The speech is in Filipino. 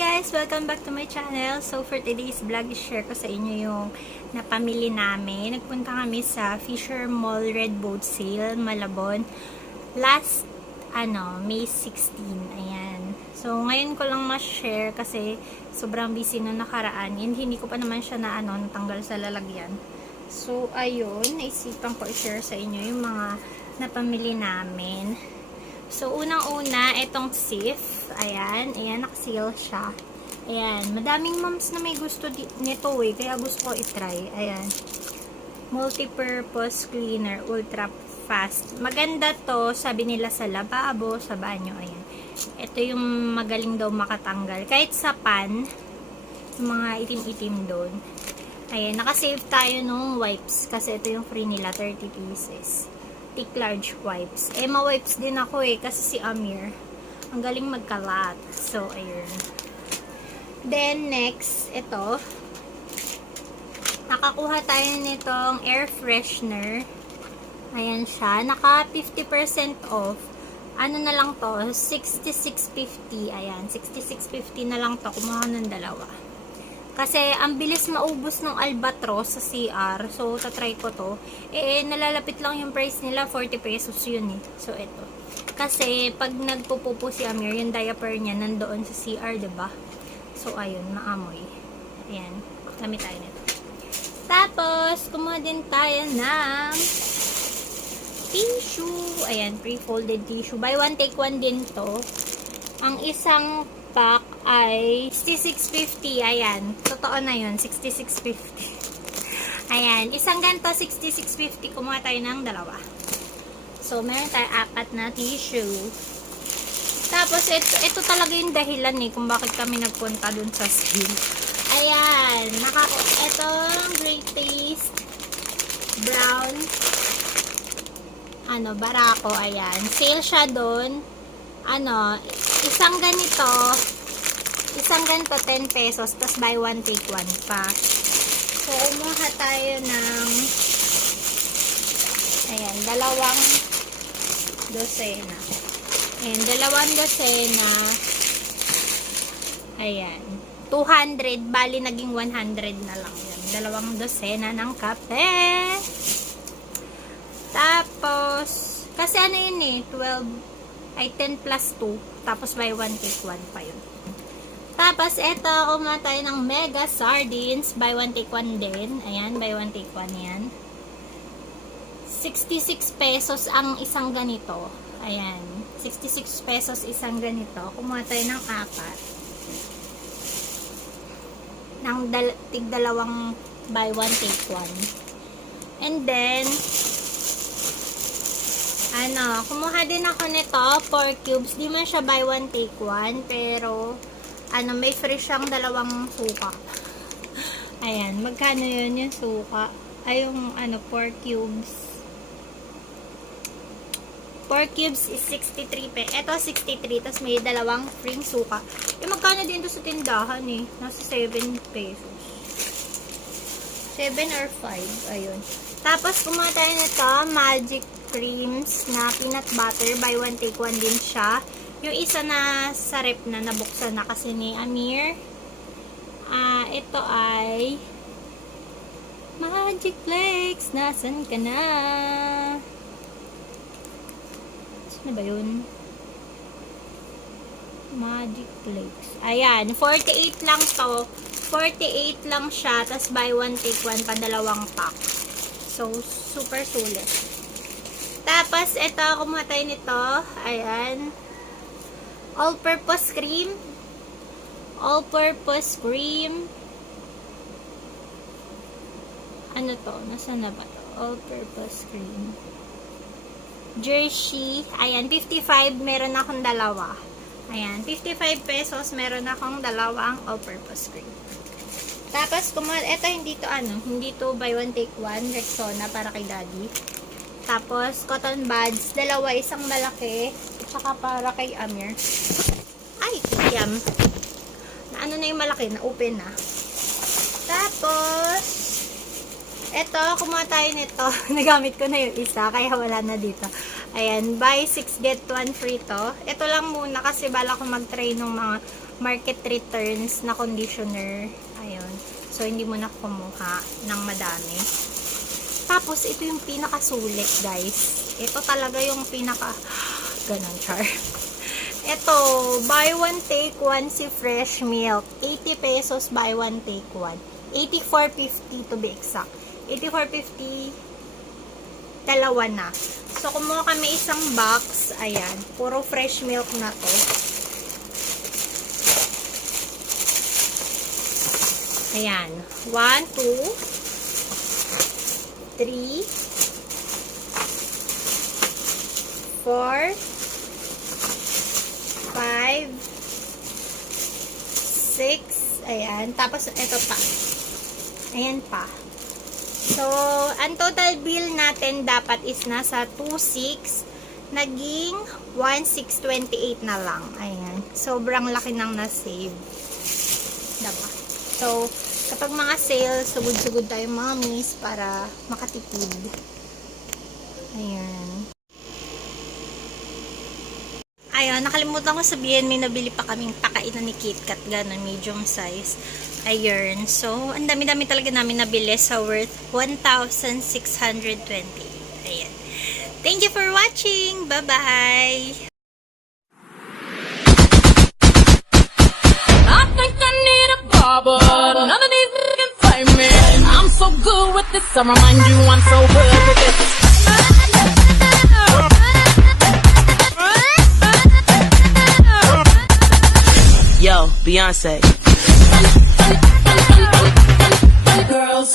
guys! Welcome back to my channel. So for today's vlog, share ko sa inyo yung napamili namin. Nagpunta kami sa Fishermall Red Boat Sale, Malabon. Last, May 16. Ayan. So ngayon ko lang ma-share kasi sobrang busy nung nakaraan. And hindi ko pa naman siya natanggal sa lalagyan. So ayun, naisipan ko i-share sa inyo yung mga napamili namin. So, unang-una, itong sif. Ayan. Ayan, nakasale siya. Ayan. Madaming moms na may gusto nito kaya gusto ko itry. Ayan. Multi-purpose cleaner. Ultra fast. Maganda to, sabi nila sa lababo, sa banyo. Ayan. Ito yung magaling daw makatanggal. Kahit sa pan, yung mga itim-itim doon. Ayan. Nakasave tayo nung wipes. Kasi ito yung free nila, 30 pieces. Thick large wipes. Ma-wipes din ako kasi si Amir ang galing magkalat. So, ayun. Then, next, ito. Nakakuha tayo nitong air freshener. Ayan siya. Naka 50% off. Ano na lang to? 66.50. Ayan. 66.50 na lang to. Kumuha ng dalawa. Kasi, ang bilis maubos ng albatros sa CR. So, tatry ko to. Nalalapit lang yung price nila. 40 pesos yun So, ito. Kasi, pag nagpupupo si Amir, yung diaper niya nandoon sa CR, diba? So, ayun. Maamoy. Ayan. Gamit tayo nito. Tapos, kumuha din tayo ng tissue. Ayan. Pre-folded tissue. Buy one, take one din to. Ang isang pack ay 66.50. Ayan. Totoo na yun. 66.50. Ayan. Isang ganito, 66.50. Kumuha tayo ng dalawa. So, meron tayo 4 na tissue. Tapos, ito talaga yung dahilan kung bakit kami nagpunta dun sa sale. Ayan. Itong Great Taste Brown barako. Ayan. Sale siya dun. Isang ganito 10 pesos, tas buy one, take one pa. So, umuha tayo ng ayan, 2 dosena. Ayan, 2 dosena. Ayan, 200, bali naging 100 na lang yan. 2 dosena ng kape. Tapos, kasi 10 plus 2. Tapos, buy one, take one pa yun. Tapos, eto, kumuha tayo ng mega sardines. Buy one, take one din. Ayan, buy one, take one yan. 66 pesos ang isang ganito. Ayan, 66 pesos isang ganito. Kumuha tayo ng 4. Ng tig-2 buy one, take one. And then, kumuha din ako nito, 4 cubes. Di man siya buy one, take one. Pero, may free siyang 2 suka. Ayan, magkano yun yung suka? Ay, yung, 4 cubes. 4 cubes is 63 pesos. Ito, 63. Tapos, may 2 free suka. Magkano din to sa tindahan Nasa 7 pesos. 7 or 5. Ayun. Tapos, kumuha tayo nito, Magic Creams na peanut butter. Buy one, take one din siya. Yung isa na sa rep na nabuksan na kasi ni Amir. Ito ay Magic Flakes. Nasaan ka na? Saan ba yun? Magic Flakes. Ayan. 48 lang to. 48 lang siya. Tapos buy one, take one pa 2 pack. So, super sulit. Tapos, ito, kumuha tayo nito. Ayan. All-purpose cream. All-purpose cream. Ano to? Nasaan na ba to? All-purpose cream. Jersey. Ayan, 55. Meron akong 2. Ayan, 55 pesos. Meron akong 2 all-purpose cream. Tapos, ito hindi to buy one, take one. Rexona para kay daddy. Tapos, cotton buds. 2, isang malaki. At saka para kay Amir. Ay, yum. Na yung malaki? Na-open na. Tapos, eto, kumuha tayo nito. Nagamit ko na yung isa, kaya wala na dito. Ayan, buy 6 get 1 free to. Ito lang muna kasi bala ko mag-try ng mga market returns na conditioner. Ayun. So, hindi mo na kumuha ng madami. Tapos, ito yung pinakasulit, guys. Ito talaga yung ganon, char. Ito, buy one, take one si fresh milk. 80 pesos, buy one, take one. 84.50 to be exact. 84.50, dalawa na. So, kumuha kami isang box. Ayan, puro fresh milk na to. Ayan. 1, 2, 3, 4, 5, 6. Ayan. Tapos, ito pa. Ayan pa. So, ang total bill natin dapat is nasa 2,600. Naging 1,628 na lang. Ayan. Sobrang laki nang na-save. Diba? So, kapag mga sale, sugod-sugod tayo mga miss para makatipid. Ayan. Ayun, nakalimutan ko sabihin, may nabili pa kaming pakainan ni KitKat, ganun, medium size. Ayun. So, ang dami-dami talaga namin nabili sa worth 1,620. Ayan. Thank you for watching. Bye-bye! I think I need a barber. None of these niggas can find me. I'm so good with this. I remind you I'm so good with this. Yo, Beyonce. Girls,